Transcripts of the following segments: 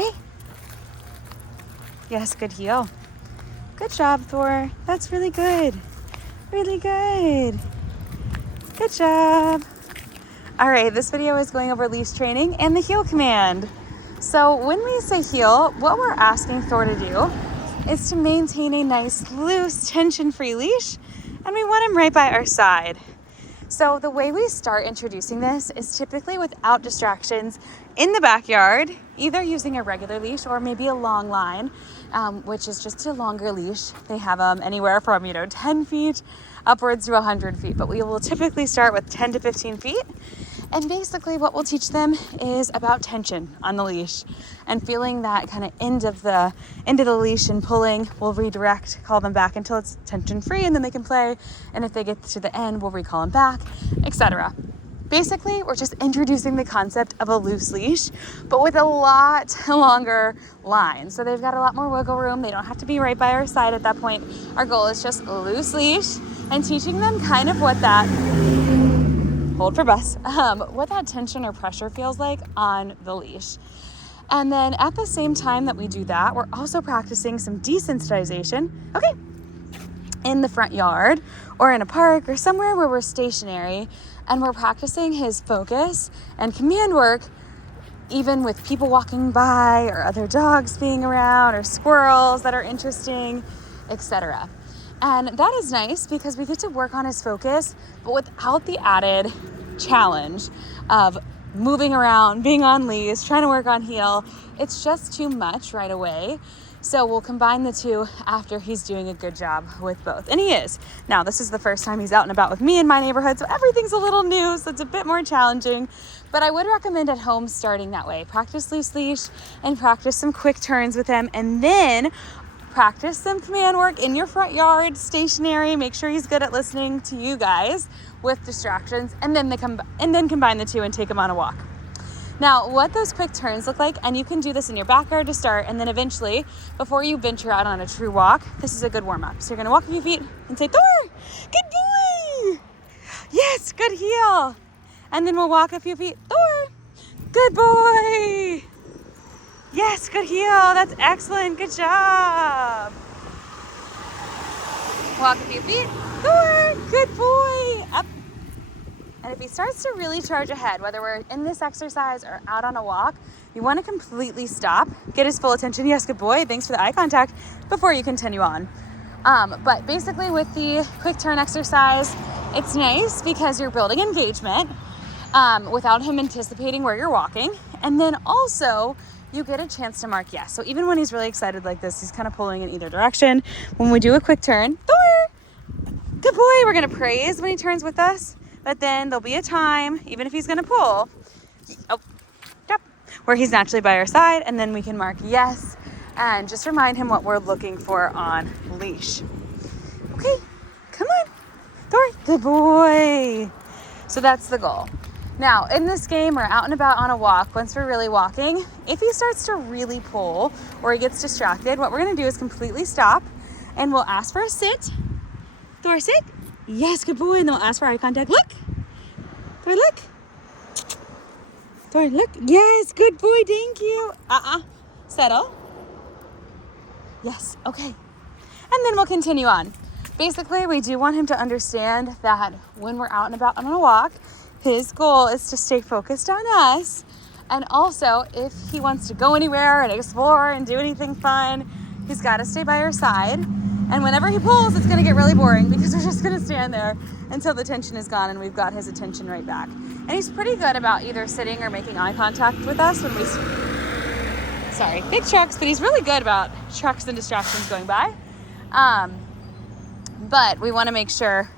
Okay. Yes, good heel. Good job, Thor. That's really good. Really good. Good job. All right, this video is going over leash training and the heel command. So when we say heel, what we're asking Thor to do is to maintain a nice, loose, tension-free leash, and we want him right by our side. So the way we start introducing this is typically without distractions in the backyard, either using a regular leash or maybe a long line, which is just a longer leash. They have them anywhere from 10 feet upwards to 100 feet, but we will typically start with 10 to 15 feet. And basically what we'll teach them is about tension on the leash and feeling that kind of end of the leash and pulling. We'll redirect, call them back until it's tension free, and then they can play. And if they get to the end, we'll recall them back, etc. Basically, we're just introducing the concept of a loose leash, but with a lot longer line. So they've got a lot more wiggle room. They don't have to be right by our side at that point. Our goal is just a loose leash and teaching them kind of what that, hold for bus, what that tension or pressure feels like on the leash. And then at the same time that we do that, we're also practicing some desensitization, in the front yard or in a park or somewhere where we're stationary, and we're practicing his focus and command work, even with people walking by or other dogs being around or squirrels that are interesting, etc. And that is nice because we get to work on his focus, but without the added challenge of moving around, being on leash, trying to work on heel. It's just too much right away. So we'll combine the two after he's doing a good job with both. And he is. Now, this is the first time he's out and about with me in my neighborhood, so everything's a little new, so it's a bit more challenging. But I would recommend at home starting that way. Practice loose leash and practice some quick turns with him, and then practice some command work in your front yard, stationary. Make sure he's good at listening to you guys with distractions, and then combine the two and take him on a walk. Now, what those quick turns look like, and you can do this in your backyard to start, and then eventually, before you venture out on a true walk, this is a good warm-up. So you're gonna walk a few feet and say, Thor, good boy. Yes, good heel. And then we'll walk a few feet, Thor, good boy. Yes, good heel. That's excellent. Good job. Walk a few feet. Thor, good boy. Up. And if he starts to really charge ahead, whether we're in this exercise or out on a walk, you want to completely stop, get his full attention. Yes, good boy. Thanks for the eye contact before you continue on. But basically with the quick turn exercise, it's nice because you're building engagement without him anticipating where you're walking. And then also, you get a chance to mark yes. So even when he's really excited like this, he's kind of pulling in either direction. When we do a quick turn, Thor, good boy, we're gonna praise when he turns with us, but then there'll be a time, even if he's gonna pull, stop, where he's naturally by our side, and then we can mark yes, and just remind him what we're looking for on leash. Okay, come on, Thor, good boy. So that's the goal. Now, in this game, we're out and about on a walk. Once we're really walking, if he starts to really pull or he gets distracted, what we're gonna do is completely stop, and we'll ask for a sit. Thor, sit. Yes, good boy. And then we'll ask for eye contact. Look. Thor, look. Thor, look. Yes, good boy. Thank you. Settle. Yes, okay. And then we'll continue on. Basically, we do want him to understand that when we're out and about on a walk, his goal is to stay focused on us. And also, if he wants to go anywhere and explore and do anything fun, he's got to stay by our side. And whenever he pulls, it's going to get really boring because we're just going to stand there until the tension is gone and we've got his attention right back. And he's pretty good about either sitting or making eye contact with us when we... Sorry, big trucks, but he's really good about trucks and distractions going by. But we want to make sure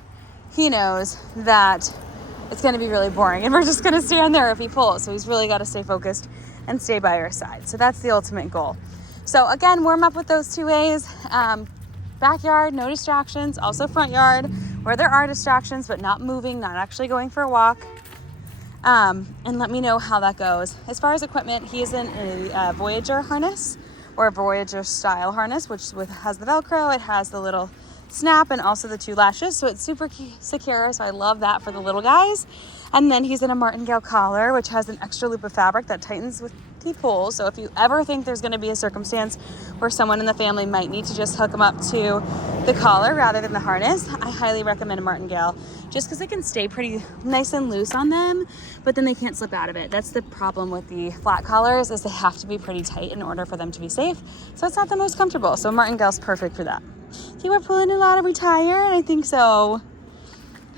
he knows that it's going to be really boring and we're just going to stand there if he pulls. So he's really got to stay focused and stay by our side. So that's the ultimate goal. So again, warm up with those two ways. Backyard, no distractions. Also front yard, where there are distractions, but not moving, not actually going for a walk. And let me know how that goes. As far as equipment, he is in a Voyager harness or a Voyager style harness, which has the Velcro. It has the little snap and also the 2 lashes, so it's super secure, so I love that for the little guys. And then he's in a martingale collar, which has an extra loop of fabric that tightens he pulls. So if you ever think there's going to be a circumstance where someone in the family might need to just hook him up to the collar rather than the harness, I highly recommend a martingale, just because it can stay pretty nice and loose on them, but then they can't slip out of it. That's the problem with the flat collars, is they have to be pretty tight in order for them to be safe. So it's not the most comfortable. So martingale's perfect for that. Okay, we're pulling a lot. Are we tired? I think so.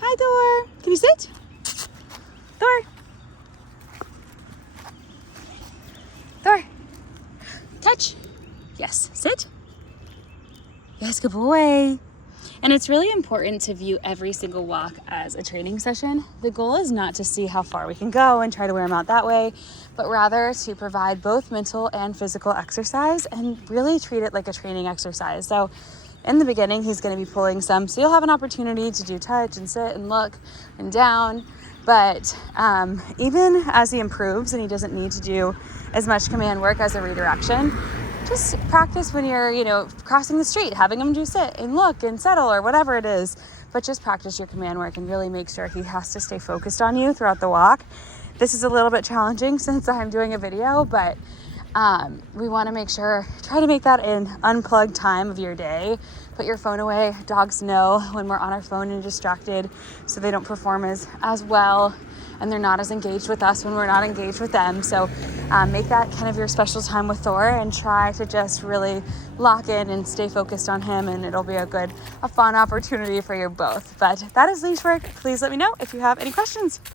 Hi, Thor. Can you sit? Thor. Thor. Touch. Yes. Sit. Yes, good boy. And it's really important to view every single walk as a training session. The goal is not to see how far we can go and try to wear them out that way, but rather to provide both mental and physical exercise and really treat it like a training exercise. So in the beginning, he's going to be pulling some, so you'll have an opportunity to do touch and sit and look and down. But even as he improves and he doesn't need to do as much command work as a redirection, just practice when you're, crossing the street, having him do sit and look and settle or whatever it is. But just practice your command work and really make sure he has to stay focused on you throughout the walk. This is a little bit challenging since I'm doing a video, but we want to try to make that an unplugged time of your day. Put your phone away. Dogs know when we're on our phone and distracted, so they don't perform as well, and they're not as engaged with us when we're not engaged with them. So make that kind of your special time with Thor and try to just really lock in and stay focused on him, and it'll be a fun opportunity for you both. But that is leash work. Please let me know if you have any questions.